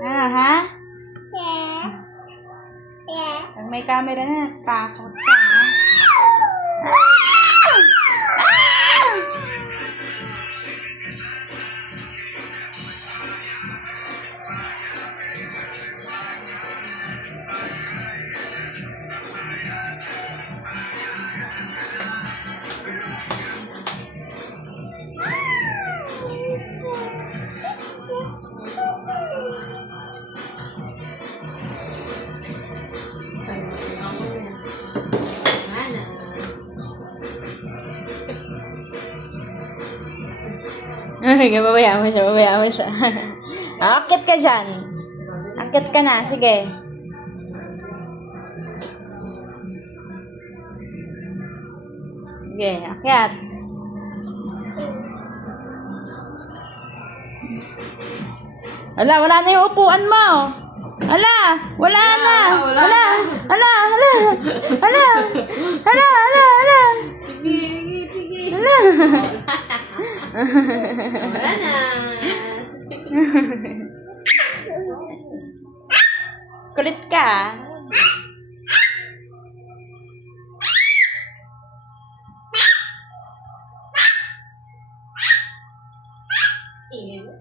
Ano, ha? Pag may camera na, takot ka, ha? Sige, babaya mo siya. Akit ka dyan. Akit ka na, sige. Sige, akyat. Wala na yung upuan mo. Wala na. Sige. Wala na. Kulit ka. Ingin mo.